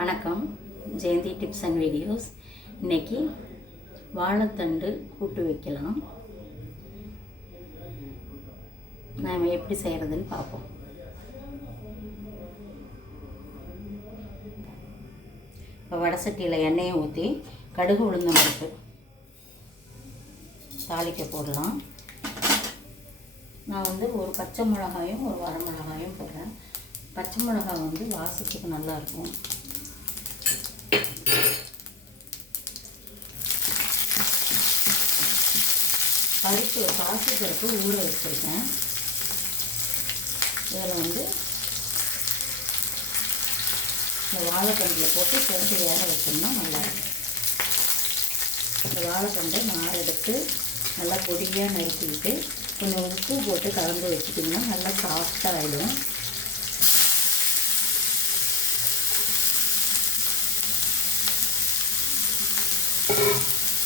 வணக்கம். Jayanthi tips and videos. இன்றைக்கி வாழைத்தண்டு கூட்டு வைக்கலாம். நாம் எப்படி செய்கிறதுன்னு பார்ப்போம். இப்போ வடை சட்டியில் எண்ணெயை ஊற்றி கடுகு உளுந்தம் பருப்பு தாளிக்க போடலாம். நான் ஒரு பச்சை மிளகாயும் ஒரு வரமிளகாயும் போடுறேன். பச்சை மிளகாய் வாசத்துக்கு நல்லாயிருக்கும். பாசி பருப்பு ஊற வச்சுருக்கேன். இதில் இந்த வாழைத்தண்டில் போட்டு வேக வச்சோம்னா நல்லாயிருக்கும். இந்த வாழைத்தண்டை நார் எடுத்து நல்லா பொடியாக நறுக்கிட்டு கொஞ்சம் உப்பு போட்டு கலந்து வச்சுட்டிங்கன்னா நல்லா சாஃப்டாக ஆகிடும்.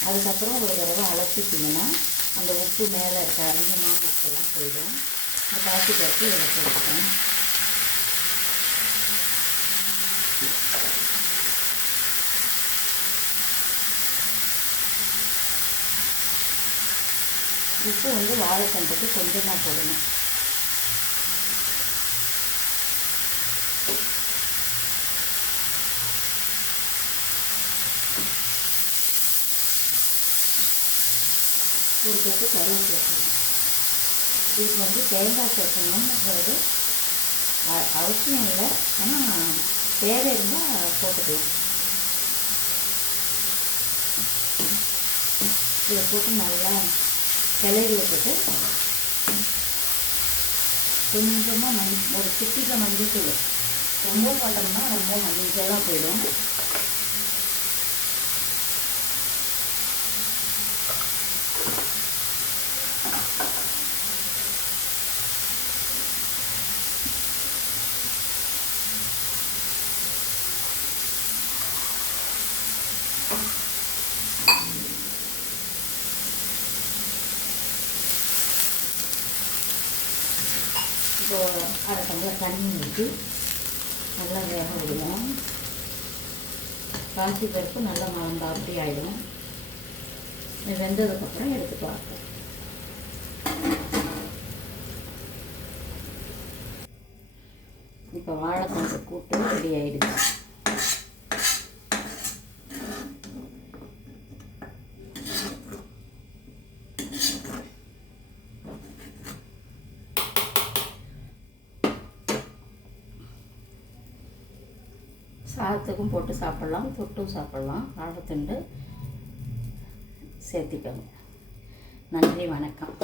அதுக்கப்புறம் ஒரு தடவை அலசிட்டிங்கன்னா அந்த உப்பு மேலே இருக்க அதிகமான உப்பெல்லாம் போயிடும். இந்த பாசி பருப்பு இதில் போட்டுட்டேன். உப்பு வாழைத்தண்டுக்கு கொஞ்சமாக போடணும். ஒரு கப்பு கருவேப்பிலை போடணும். இதுக்கு தேங்காய் சேர்க்கணும்ன்றது அவசியம் இல்லை, ஆனால் தேவை இருந்தால் போட்டுக்கலாம். இதை போட்டு நல்லா கிளறி விட்டுட்டு கொஞ்சமாக ஒரு சிட்டிக்க மஞ்சள் தூள். ரொம்ப போட்டோம்னா ரொம்ப மஞ்சளாக போயிடும். இப்போ அரை டம்ளர் தண்ணி ஊற்றி நல்லா வேக விடுவோம். பாசி பருப்பு நல்லா மலர்ந்தா அப்படி ஆகிடும். வெந்ததுக்கப்புறம் எடுத்து பார்ப்போம். இப்போ வாழைத்தண்டு கூட்டு ரெடி ஆகிடுச்சு. சாதத்துக்கும் போட்டு சாப்பிட்லாம், தொட்டும் சாப்பிட்லாம். வாழைத்தண்டு சேர்த்திக்கோங்க. நன்றி, வணக்கம்.